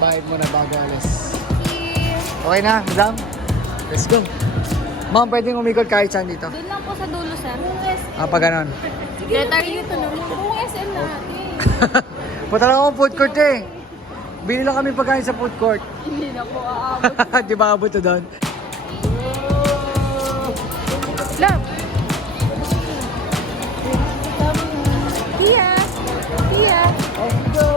bayad mo na bago alis. Okay na, madam? Let's go. Ma'am, pwedeng umikot kahit saan dito. Doon lang po sa dulo, sir. Pa ganon. Letter dito naman. Buong SM natin. Punta lang ako food court eh. Bili lang kami pagkain sa food court. Hindi na po aabot. Di ba abot to doon? Love! Tia! Tia! Off we go!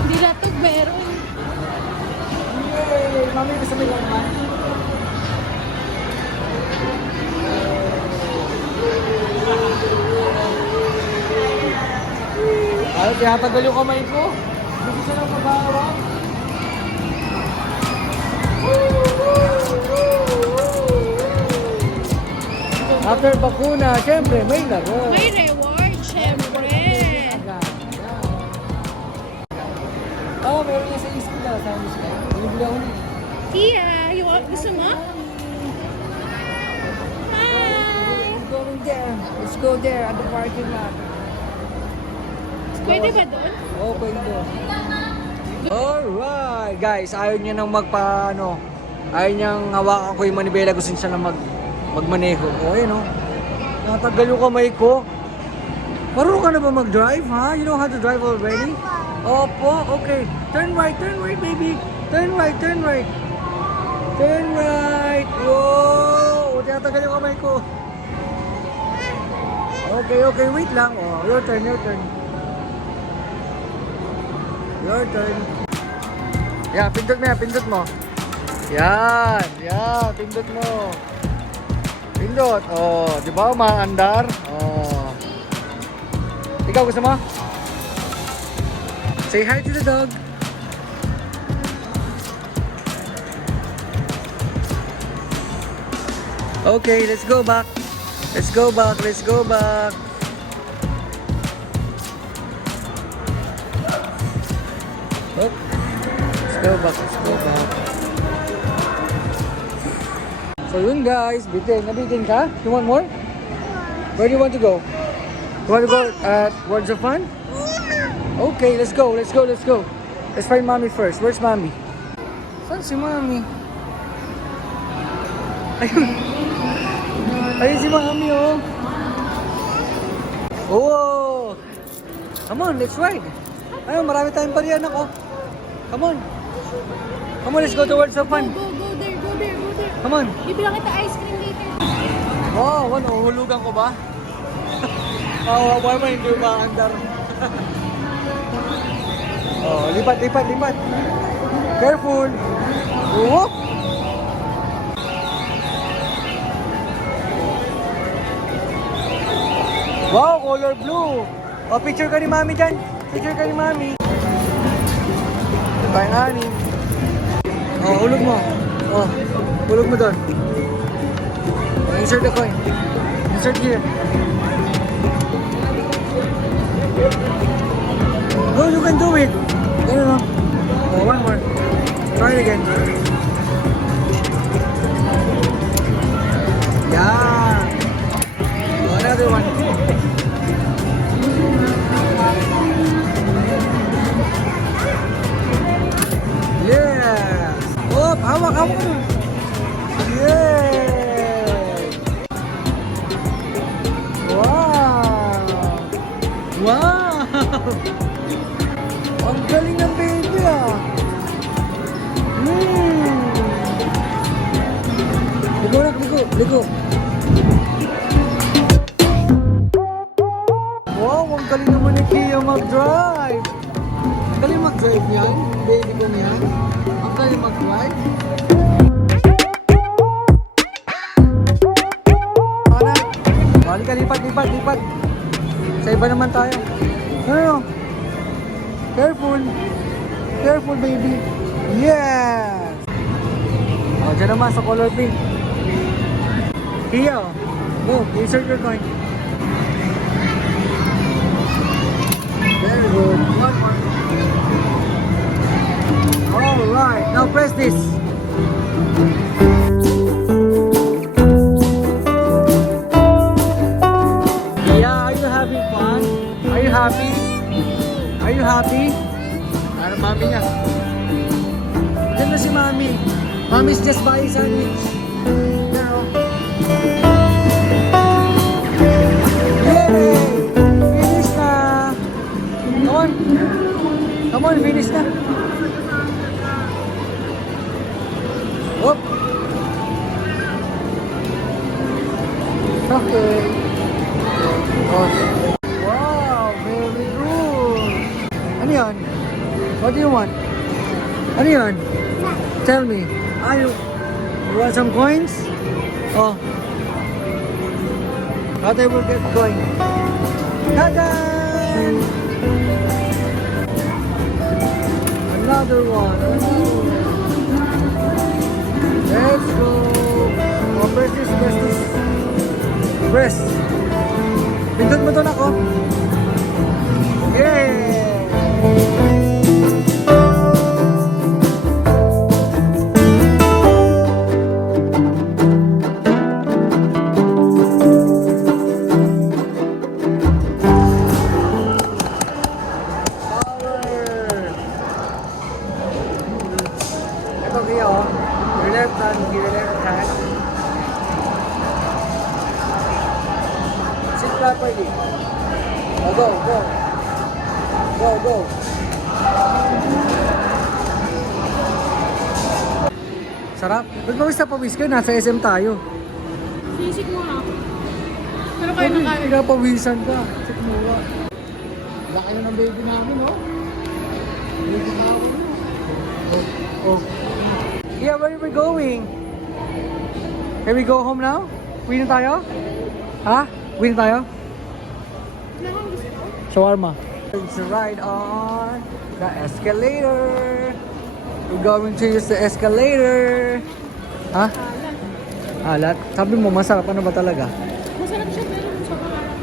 Hindi latog, meron. Yay! Mami, gusto mo yung man? Ay, tinatagal yung kamay ko. Hindi siya lang mabawa. After bakuna, syempre may laro. May reward, syempre. Oh, meron niya sa school na. Sabi siya. Bumibili ako niya. Tia, gusto mo? Let's go there. Let's go there at the parking lot. Pwede ba doon? Oo, pwede doon. Alright, guys. Ayaw niya nang magpaano. Ayaw niyang hawakan ko yung manibela. Gusto niya lang magmaneho. O, ayun o. Natagal yung kamay ko. Marunong ka na ba mag-drive, ha? You know how to drive already? Opo, okay. Turn right, baby. Turn right. Turn right. Whoa! Tinatagal yung kamay ko. Okay. Wait lang. Oh, your turn. Your turn. Yan, pindot mo. Yan, pindot mo. Pindot. Oh, di ba? Maandar. Oh. Ikaw gusto mo? Say hi to the dog. Okay, let's go back. Let's go back. Oh. Let's go back. So yun guys, nabitin ka? You want more? Where do you want to go? You want to go at Worlds of Fun? Okay, let's go. Let's find mommy first. Where's mommy? Saan si mommy? Ayun si mommy, oh. Oh! Come on, let's ride. Ayun, marami tayong pariyan ako. Come on, let's go to Worlds of Fun. Go there. Come on. Bibilang kita ice cream later. Oh, uhulugan ko ba? Kawawa mo, hindi maandar. Oh, lipat. Careful. Whoop! Wow, color blue. Oh, picture ka ni mami dyan. Tayo nga ni. Oh, hulog mo. Oh, hulog mo doon. Insert the coin. Insert here. Go, you can do it. Ganun, oh. Oh, one more. Try it again. Yeah. Oh, another one. Yeah. Oh, hawak mo. Yeah. Wow. Ang galing ng baby, ah. Ligo. Wow, ang galing naman ni Kia mag-drive. Ang galing mag-drive niyan. Baby ko niyan. Ang galing mag-drive. Balik ka, lipat. Sa iba naman tayo. Ano? Careful, baby. Yes! O, dyan naman sa color pink. Here, go, insert your coin. Very good. One more. Now press this. Yeah, are you having fun? Are you happy? Are you happy? Ano mami niya? Diyan na si mami. Mommy's just buying sandwich. There, oh. Yay! Finish na! Come on! Come on, finish na! Whoop! Okay. Oh. Wow, very good. Ano yan? What do you want? Ano yan? Tell me. You want some coins? Oh. How they will get going? Tada! Another one. Let's go. Oh, press this, press this. Press. Pindot mo to na ko. Yay! Ito kaya oh. Your left hand, your left hand. Sit properly. Oh, go, go. Go, go. Sarap. Ba't pawis na pawis kayo? Nasa SM tayo. Sisik mo ha. Pero kayo na kayo. Pinapawisan ka. Check mo ka. Laki na ng baby namin, oh. Baby namin. Oh, oh. Yeah, where are we going? Can we go home now? Uwi na tayo? Ha? Uwi na tayo? Ano ang gusto ko? Shawarma. Let's ride on the escalator. We're going to use the escalator. Ha? Alat? Sabi mo, masarap. Ano ba talaga? Masarap siya pero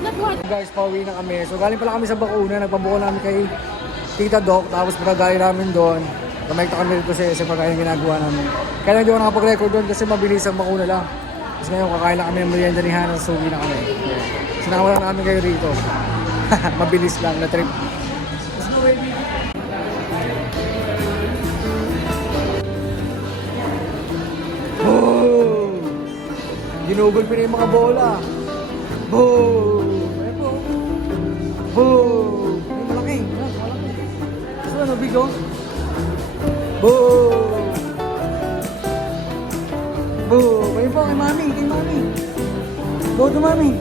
nagwat. Guys, pauwi na kami. So galing pala kami sa Bakuna. Nagpabuko namin kay Tita Doc. Tapos pagkagaling namin doon. Kamekta kami rito sa pagkain yung ginagawa namin. Kaya hindi ako nakapag-record doon kasi mabilis ang Bakuna lang. Tapos ngayon kakain lang kami ng merienda ni Hannah. So uwi na kami. Sinama lang namin kayo rito. Mabilis lang na trip. Let's go, baby. Boom! Ginugol pa na yung mga bola. Boom! Ayan po. Boom! Ay, malaki. Malaki. So ano, bigo? Boom! Boom! Ayun po, kay mami. Kay mami. Go to mami.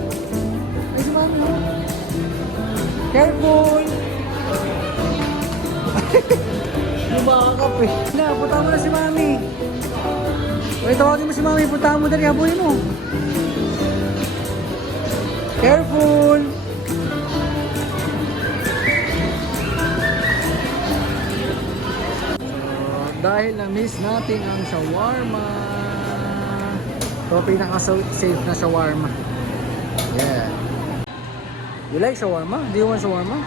Ay, si mami. Oh. Careful! Lumakap eh. Na, punta mo na si mami. Uy, tawagin mo si mami. Punta mo dali. Habulin mo. Careful! Dahil na-miss natin ang shawarma. Ito pinaka-safe na shawarma. Yeah. You like shawarma? Do you want shawarma?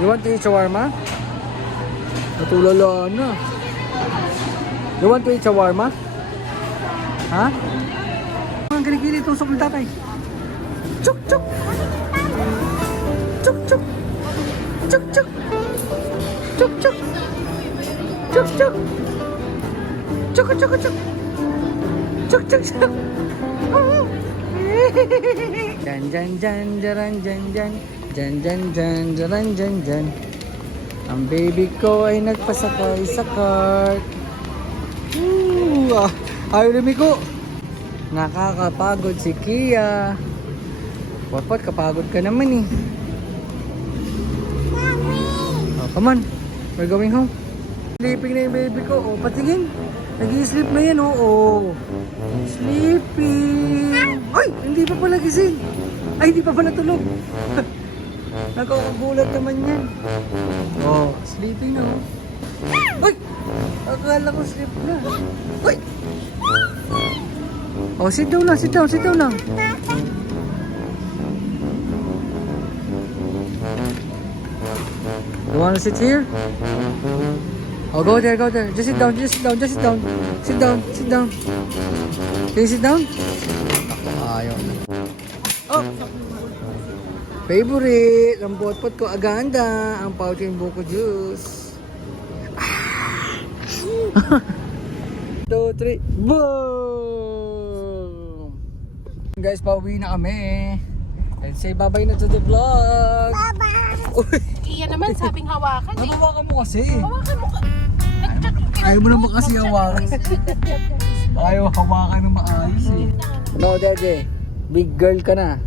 You want to eat shawarma? Natulala na. You want to eat shawarma? Ha? Ang kilikili itong sok ng tatay. Chuk chuk! Chuk chuk! Chuk chuk! Chuk chuk! Chuk chuk! Chuk chuk chuk! Chuk chuk chuk! Jan jan jan jaran jan jan jan jan jan jaran jan jan. Ang baby ko ay nagpasakay sa cart. Ayaw lumiko. Nakakapagod si Kia. Wapat kapagod ka naman eh. Oh, come on. We're going home. Sleeping na yung baby ko. Oh, patingin. Nag-i-sleep na yan, oh. Oh. Sleeping. Ay, hindi pa pala gising. Ay, hindi pa pala tulog. Nakakagulat naman yan. Oh, sleeping na, oh. Ay! Akala ko sleep na. Ay! Oh, sit down lang, sit down, sit down lang. You wanna sit here? Oh, go there, go there. Just sit down, just sit down, just sit down. Sit down, sit down. Can you sit down? Ayaw na. Oh! Favorite, ang potpot ko, aganda, ang pouching buko juice. 2, 3, boom! Guys, pauwi na kami. And say bye-bye na to the vlog. Bye-bye! Uy! Iya naman, sabing hawakan eh. Hawakan mo kasi. Hawakan mo ka. Ayaw mo naman kasi hawakan. Ayaw hawakan ng maayos eh. No, Dede. Big girl ka na.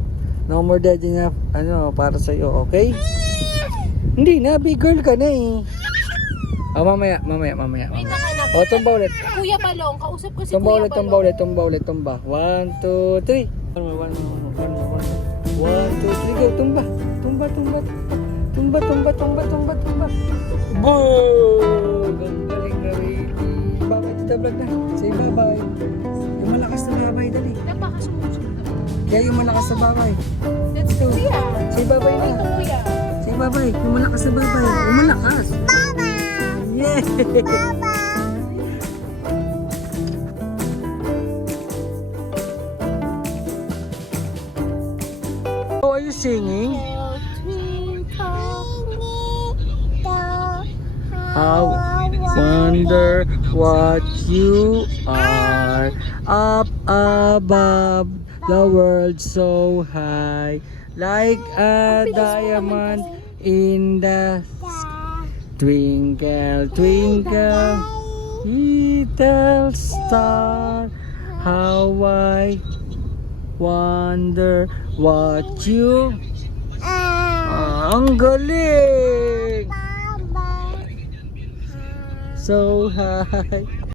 No more Dede na para sa'yo, okay? Hindi na, big girl ka na eh. Oh, mamaya. Wait lang anak. Oh, tumba ulit. Kuya Balong, kausap ko si Tumba Kuya ulit, Balong. tumba ulit. 1, 2, 3. 1, 2, 3, go. Tumba. Boom! Ang galing na baby. Bye-bye, Tita Vlog na. Say bye-bye. Yung malakas na bye-bye, dali. Napakasumusunod. Kaya yung malakas na bye-bye. That's Kuya. Say bye-bye na. Ito Kuya. Say bye-bye. Yung malakas na bye-bye. Yung malakas. Bye-bye! Yes! Oh, are you singing? How wonder what you are up above the world so high, like a diamond in the twinkle, twinkle, little star. How I wonder what you are. Ang galing! So high.